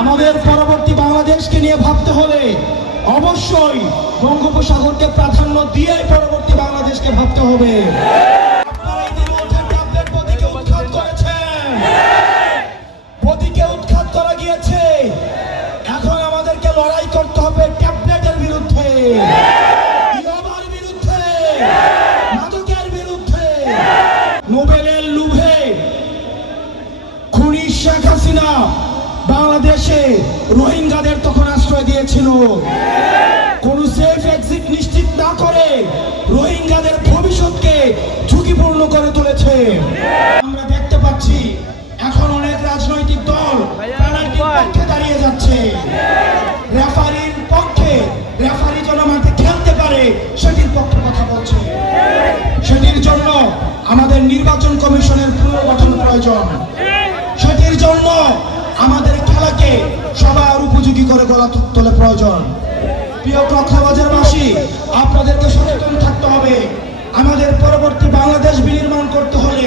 আমাদের পরবর্তী বাংলাদেশকে নিয়ে ভাবতে হলে অবশ্যই বঙ্গোপসাগরকে প্রাধান্য দিয়ে পরবর্তী বাংলাদেশকে ভাবতে হবে। আপনারা ইতিমধ্যে ট্যাবলেট প্রতীকে উৎখাত করেছেন, প্রতীকে উৎখাত করা গিয়েছে। এখন আমাদেরকে লড়াই করতে হবে ট্যাবলেটের বিরুদ্ধে, ইয়াবার বিরুদ্ধে, মাদকের বিরুদ্ধে। নোবেলের লোভে খুনি শেখ হাসিনা বাংলাদেশে রোহিঙ্গাদের তখন আশ্রয় দিয়েছিল। কোন সেফ এক্সিট নিশ্চিত না করে রোহিঙ্গাদের ভবিষ্যৎকে ঝুঁকিপূর্ণ করে তুলেছে। আমরা দেখতে পাচ্ছি এখন অনেক রাজনৈতিক দল পেনাল্টির পক্ষে দাঁড়িয়ে যাচ্ছে, রেফারির পক্ষে, রেফারি যেন মাঠে খেলতে পারে সেটির পক্ষে কথা বলছে। সেটির জন্য আমাদের নির্বাচন কমিশনের পুনর্গঠন প্রয়োজন। সেটির জন্য আমাদের খেলাকে সবার উপযোগী করে গড়া তোলা প্রয়োজন। প্রিয় কক্সবাজারবাসী, আপনাদেরকে সচেতন থাকতে হবে। আমাদের পরবর্তী বাংলাদেশ বিনির্মাণ করতে হলে